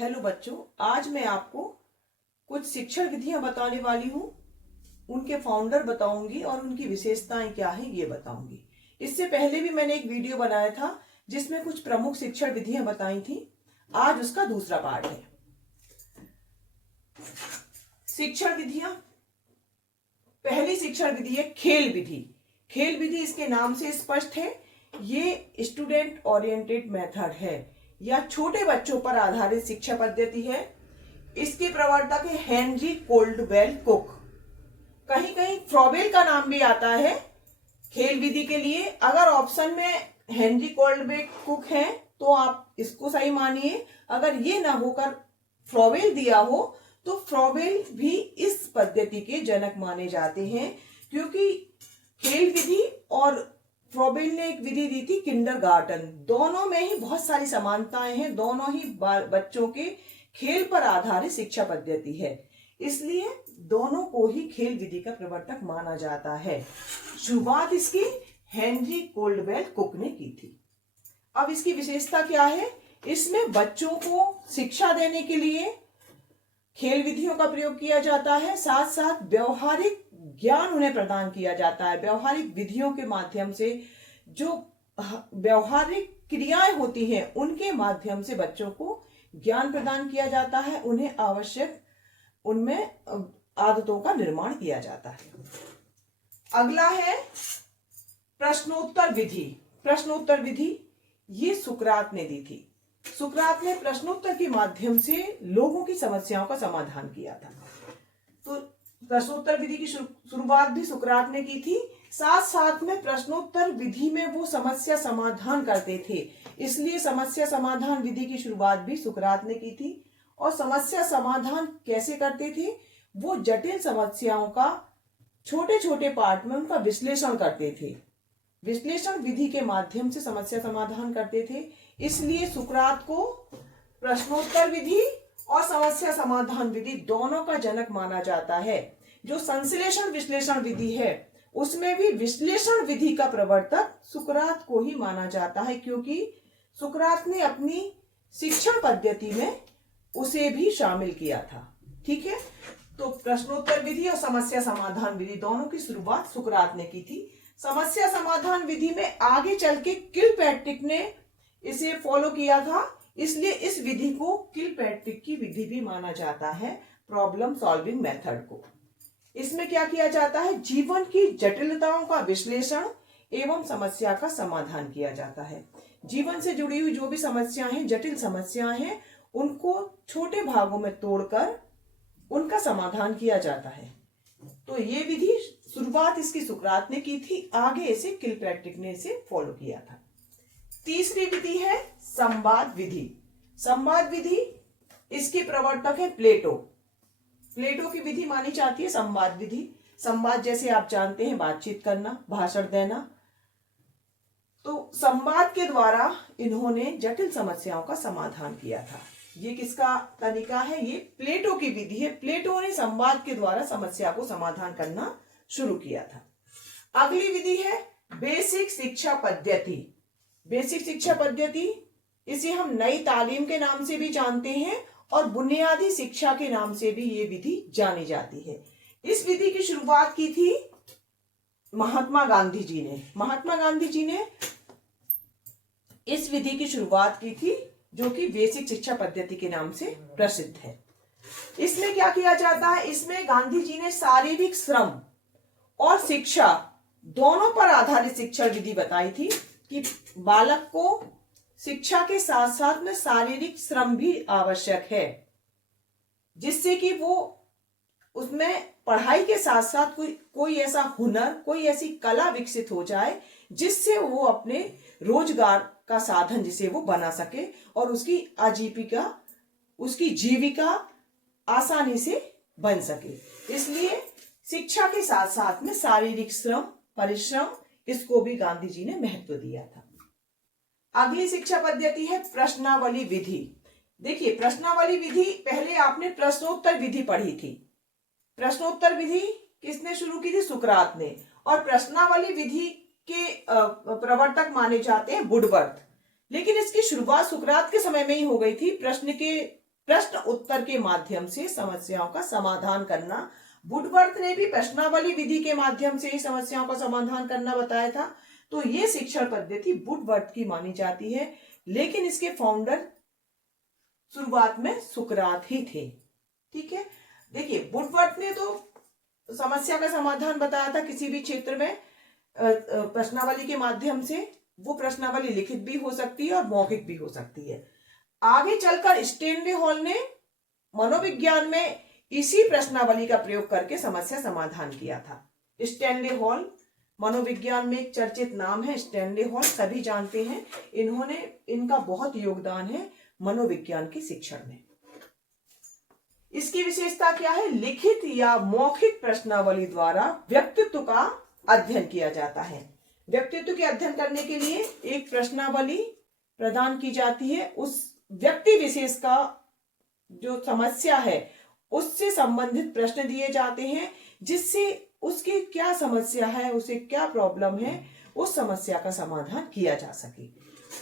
Hello बच्चों, आज मैं आपको कुछ शिक्षण विधियां बताने वाली हूँ। उनके फाउंडर बताऊंगी और उनकी विशेषताएं क्या है ये बताऊंगी। इससे पहले भी मैंने एक वीडियो बनाया था जिसमें कुछ प्रमुख शिक्षण विधियां बताई थी। आज उसका दूसरा पार्ट है। शिक्षण विधियां। पहली शिक्षण विधि है खेल विधि। खेल विधि इसके नाम से स्पष्ट है, ये स्टूडेंट ओरिएंटेड मेथड है या छोटे बच्चों पर आधारित शिक्षा पद्धति है। इसके प्रवर्तक है हेनरी कोल्डवेल कुक। कहीं कहीं फ्रॉबेल का नाम भी आता है खेल विधि के लिए। अगर ऑप्शन में हेनरी कोल्डवेल कुक है तो आप इसको सही मानिए। अगर ये ना होकर फ्रॉबेल दिया हो तो फ्रॉबेल भी इस पद्धति के जनक माने जाते हैं, क्योंकि खेल विधि और फ्रॉबेल ने एक विधि दी थी किंडरगार्टन। दोनों में ही बहुत सारी समानताएं हैं। दोनों ही बच्चों के खेल पर आधारित शिक्षा पद्धति है, इसलिए दोनों को ही खेल विधि का प्रवर्तक माना जाता है। शुरुआत इसकी हेनरी कोल्डवेल कुक ने की थी। अब इसकी विशेषता क्या है? इसमें बच्चों को शिक्षा देने के लिए खेल विधियों का प्रयोग किया जाता है, साथ साथ व्यवहारिक ज्ञान उन्हें प्रदान किया जाता है। व्यवहारिक विधियों के माध्यम से जो व्यवहारिक क्रियाएं होती हैं उनके माध्यम से बच्चों को ज्ञान प्रदान किया जाता है। उन्हें आवश्यक उनमें आदतों का निर्माण किया जाता है। अगला है प्रश्नोत्तर विधि। प्रश्नोत्तर विधि ये सुकरात ने दी थी। सुकरात ने प्रश्नोत्तर के माध्यम से लोगों की समस्याओं का समाधान किया था। तो प्रश्नोत्तर विधि की शुरुआत भी सुकरात ने की थी। साथ साथ में प्रश्नोत्तर विधि में वो समस्या समाधान करते थे, इसलिए समस्या समाधान विधि की शुरुआत भी सुकरात ने की थी। और समस्या समाधान कैसे करते थे? वो जटिल समस्याओं का छोटे छोटे पार्ट में उनका विश्लेषण करते थे। विश्लेषण विधि के माध्यम से समस्या समाधान करते थे, इसलिए सुकरात को प्रश्नोत्तर विधि और समस्या समाधान विधि दोनों का जनक माना जाता है। जो संश्लेषण विश्लेषण विधि है उसमें भी विश्लेषण विधि का प्रवर्तक सुकरात को ही माना जाता है, क्योंकि सुकरात ने अपनी शिक्षण पद्धति में उसे भी शामिल किया था। ठीक है, तो प्रश्नोत्तर विधि और समस्या समाधान विधि दोनों की शुरुआत सुकरात ने की थी। समस्या समाधान विधि में आगे चल के किलपैट्रिक ने इसे फॉलो किया था, इसलिए इस विधि को किलपैट्रिक की विधि भी माना जाता है, प्रॉब्लम सॉल्विंग मेथड को। इसमें क्या किया जाता है? जीवन की जटिलताओं का विश्लेषण एवं समस्या का समाधान किया जाता है। जीवन से जुड़ी हुई जो भी समस्याएं हैं, जटिल समस्याएं हैं, उनको छोटे भागों में तोड़कर उनका समाधान किया जाता है। तो ये विधि शुरुआत इसकी सुकरात ने की थी, आगे इसे किलपैट्रिक ने इसे फॉलो किया था। तीसरी विधि है संवाद विधि। संवाद विधि इसके प्रवर्तक है प्लेटो। प्लेटो की विधि मानी जाती है संवाद विधि। संवाद जैसे आप जानते हैं बातचीत करना, भाषण देना। तो संवाद के द्वारा इन्होंने जटिल समस्याओं का समाधान किया था। ये किसका तरीका है? ये प्लेटो की विधि है। प्लेटो ने संवाद के द्वारा समस्या को समाधान करना शुरू किया था। अगली विधि है बेसिक शिक्षा पद्धति। बेसिक शिक्षा पद्धति इसे हम नई तालीम के नाम से भी जानते हैं और बुनियादी शिक्षा के नाम से भी ये विधि जानी जाती है। इस विधि की शुरुआत की थी महात्मा गांधी जी ने। महात्मा गांधी जी ने इस विधि की शुरुआत की थी, जो कि बेसिक शिक्षा पद्धति के नाम से प्रसिद्ध है। इसमें क्या किया जाता है? इसमें गांधी जी ने शारीरिक श्रम और शिक्षा दोनों पर आधारित शिक्षा विधि बताई थी कि बालक को शिक्षा के साथ साथ में शारीरिक श्रम भी आवश्यक है, जिससे कि वो उसमें पढ़ाई के साथ साथ कोई ऐसा हुनर, कोई ऐसी कला विकसित हो जाए जिससे वो अपने रोजगार का साधन जिसे वो बना सके और उसकी आजीविका, उसकी जीविका आसानी से बन सके। इसलिए शिक्षा के साथ साथ में शारीरिक श्रम, परिश्रम, इसको भी गांधी जी ने महत्व दिया था। अगली शिक्षा पद्धति है प्रश्नावली विधि। देखिए, प्रश्नावली विधि पहले आपने प्रश्नोत्तर विधि पढ़ी थी। प्रश्नोत्तर विधि किसने शुरू की थी? सुकरात ने। और प्रश्नावली विधि के प्रवर्तक माने जाते हैं वुडवर्थ। लेकिन इसकी शुरुआत सुकरात के समय में ही हो गई थी। प्रश्न के प्रश्न उत्तर के माध्यम से समस्याओं का समाधान करना। वुडवर्थ ने भी प्रश्नावली विधि के माध्यम से ही समस्याओं का समाधान करना बताया था। तो ये शिक्षण पद्धति वुडवर्थ की मानी जाती है, लेकिन इसके फाउंडर शुरुआत में सुकरात ही थे। ठीक है, देखिए वुडवर्थ ने तो समस्या का समाधान बताया था किसी भी क्षेत्र में प्रश्नावली के माध्यम से। वो प्रश्नावली लिखित भी हो सकती है और मौखिक भी हो सकती है। आगे चलकर स्टैनली हॉल ने मनोविज्ञान में इसी प्रश्नावली का प्रयोग करके समस्या समाधान किया था। स्टैनली हॉल मनोविज्ञान में एक चर्चित नाम है। स्टैनली हॉल सभी जानते हैं, इनका बहुत योगदान है मनोविज्ञान के शिक्षण में। इसकी विशेषता क्या है? लिखित या मौखिक प्रश्नावली द्वारा व्यक्तित्व का अध्ययन किया जाता है। व्यक्तित्व के अध्ययन करने के लिए एक प्रश्नावली प्रदान की जाती है। उस व्यक्ति विशेष का जो समस्या है उससे संबंधित प्रश्न दिए जाते हैं, जिससे उसकी क्या समस्या है, उसे क्या प्रॉब्लम है, उस समस्या का समाधान किया जा सके।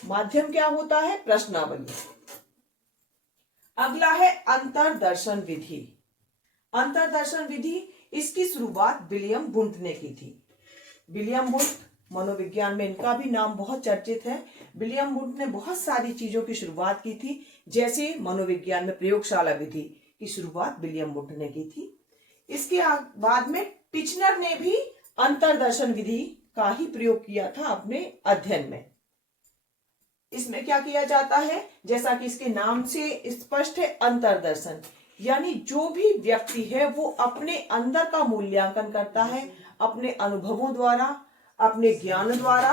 माध्यम क्या होता है? प्रश्नावली। अगला है अंतर्दर्शन विधि। अंतर्दर्शन विधि, इसकी शुरुआत विलियम वुंट ने की थी। विलियम वुंट मनोविज्ञान में इनका भी नाम बहुत चर्चित है। विलियम वुंट ने बहुत सारी चीजों की शुरुआत की थी, जैसे मनोविज्ञान में प्रयोगशाला विधि की शुरुआत विलियम वुंट ने की थी। इसके बाद में टिचनर ने भी अंतर्दर्शन विधि का ही प्रयोग किया था अपने अध्ययन में। इसमें क्या किया जाता है? जैसा कि इसके नाम से स्पष्ट है, अंतर्दर्शन यानी जो भी व्यक्ति है वो अपने अंदर का मूल्यांकन करता है, अपने अनुभवों द्वारा, अपने ज्ञान द्वारा,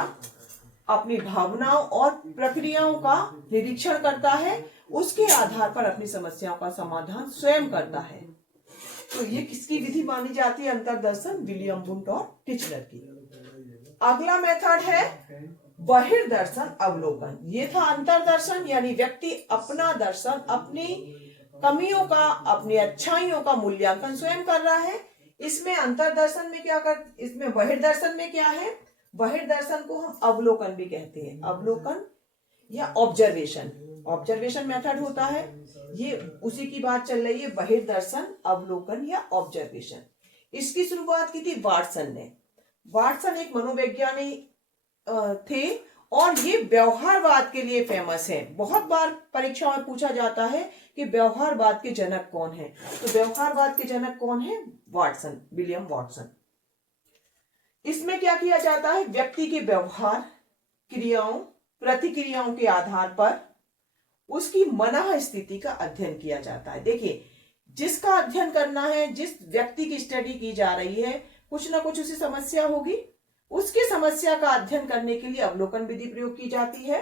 अपनी भावनाओं और प्रक्रियाओं का निरीक्षण करता है, उसके आधार पर अपनी समस्याओं का समाधान स्वयं करता है। तो ये किसकी विधि मानी जाती है? अंतर्दर्शन, विलियम वुंट और टिचनर की। अगला मेथड है बहिर्दर्शन अवलोकन। ये था अंतर्दर्शन, यानी व्यक्ति अपना दर्शन, अपनी कमियों का, अपनी अच्छाइयों का मूल्यांकन स्वयं कर रहा है। इसमें अंतर्दर्शन में इसमें बहिर्दर्शन में क्या है? बहिर्दर्शन को हम अवलोकन भी कहते हैं। अवलोकन या ऑब्जर्वेशन मेथड होता है। ये उसी की बात चल रही है, बहिर्दर्शन, अवलोकन या ऑब्जर्वेशन। इसकी शुरुआत की थी वाटसन ने। वाटसन एक मनोवैज्ञानिक थे और ये व्यवहारवाद के लिए फेमस है। बहुत बार परीक्षा में पूछा जाता है कि व्यवहारवाद के जनक कौन है, तो व्यवहारवाद के जनक कौन है? Watson, William Watson. इसमें क्या किया जाता है? व्यक्ति के व्यवहार, क्रियाओं, प्रतिक्रियाओं के आधार पर उसकी मनः स्थिति का अध्ययन किया जाता है। देखिए, जिसका अध्ययन करना है, जिस व्यक्ति की स्टडी की जा रही है, कुछ ना कुछ उसे समस्या होगी। उसकी समस्या का अध्ययन करने के लिए अवलोकन विधि प्रयोग की जाती है।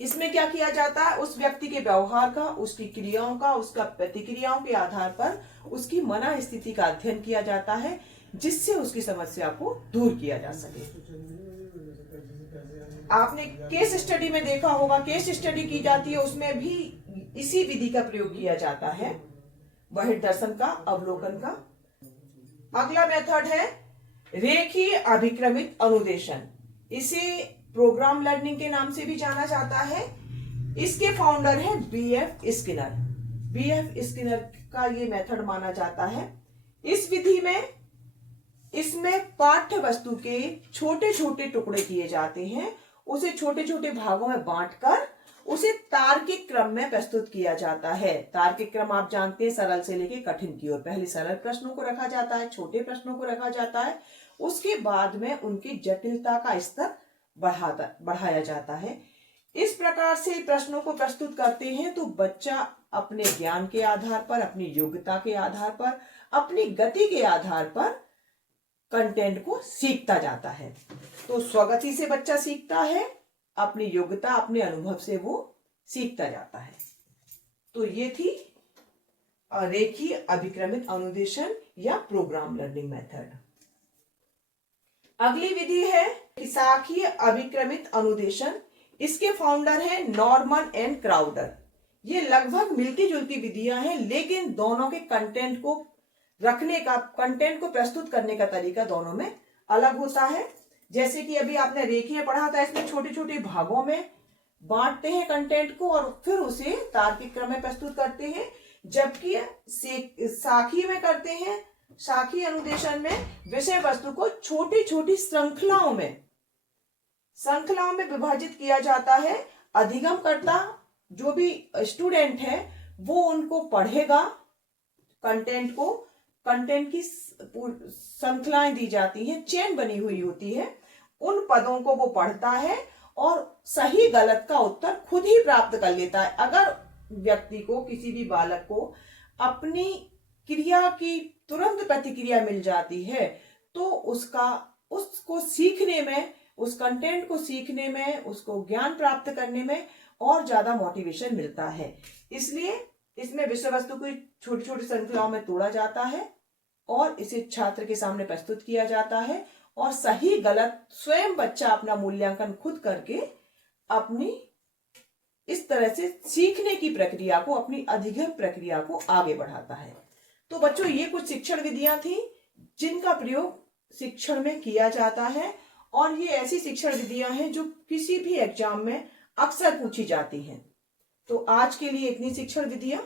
इसमें क्या किया जाता है? उस व्यक्ति के व्यवहार का, उसकी क्रियाओं का, उसका प्रतिक्रियाओं के आधार पर उसकी मनः स्थिति का अध्ययन किया जाता है, जिससे उसकी समस्या को दूर किया जा सके। आपने केस स्टडी में देखा होगा, केस स्टडी की जाती है, उसमें भी इसी विधि का प्रयोग किया जाता है, बहिर्दर्शन का, अवलोकन का। अगला मेथड है रेखीय अभिक्रमित अनुदेशन। इसे प्रोग्राम लर्निंग के नाम से भी जाना जाता है। इसके फाउंडर है बीएफ स्किनर। बीएफ स्किनर का ये मेथड माना जाता है। इस विधि में इसमें पाठ्य वस्तु के छोटे छोटे टुकड़े किए जाते हैं, उसे छोटे छोटे भागों में बांटकर उसे तार्किक क्रम में प्रस्तुत किया जाता है। तार्किक क्रम आप जानते हैं, सरल से लेके कठिन की ओर। पहले सरल प्रश्नों को रखा जाता है, छोटे प्रश्नों को रखा जाता है, उसके बाद में उनकी जटिलता का स्तर बढ़ाया जाता है। इस प्रकार से प्रश्नों को प्रस्तुत करते हैं तो बच्चा अपने ज्ञान के आधार पर, अपनी योग्यता के आधार पर, अपनी गति के आधार पर कंटेंट को सीखता जाता है। तो स्वगति से बच्चा सीखता है, अपनी योग्यता, अपने अनुभव से वो सीखता जाता है। तो ये थी रेखीय अभिक्रमित अनुदेशन या प्रोग्राम लर्निंग मेथड। अगली विधि है शाखीय अभिक्रमित अनुदेशन। इसके फाउंडर है नॉर्मन एंड क्राउडर। ये लगभग मिलती जुलती विधियां हैं, लेकिन दोनों के कंटेंट को रखने का, कंटेंट को प्रस्तुत करने का तरीका दोनों में अलग होता है। जैसे कि अभी आपने रेखीय पढ़ा था, इसमें छोटे छोटे भागों में बांटते हैं कंटेंट को और फिर उसे तार्किक क्रम में प्रस्तुत करते हैं, जबकि साखी में करते हैं, साखी अनुदेशन में विषय वस्तु को छोटी छोटी श्रृंखलाओं में विभाजित किया जाता है। अधिगमकर्ता जो भी स्टूडेंट है वो उनको पढ़ेगा, कंटेंट की श्रृंखलाएं दी जाती हैं, चेन बनी हुई होती है, उन पदों को वो पढ़ता है और सही गलत का उत्तर खुद ही प्राप्त कर लेता है। अगर व्यक्ति को, किसी भी बालक को अपनी क्रिया की तुरंत प्रतिक्रिया मिल जाती है तो उसको सीखने में, उस कंटेंट को सीखने में, उसको ज्ञान प्राप्त करने में और ज्यादा मोटिवेशन मिलता है। इसलिए इसमें विषय वस्तु को छोटी छोटी श्रृंखलाओं में तोड़ा जाता है और इसे छात्र के सामने प्रस्तुत किया जाता है और सही गलत स्वयं बच्चा अपना मूल्यांकन खुद करके अपनी इस तरह से सीखने की प्रक्रिया को, अपनी अधिगम प्रक्रिया को आगे बढ़ाता है। तो बच्चों, ये कुछ शिक्षण विधियां थी जिनका प्रयोग शिक्षण में किया जाता है और ये ऐसी शिक्षण विधियां हैं जो किसी भी एग्जाम में अक्सर पूछी जाती हैं। तो आज के लिए इतनी शिक्षण विधियां।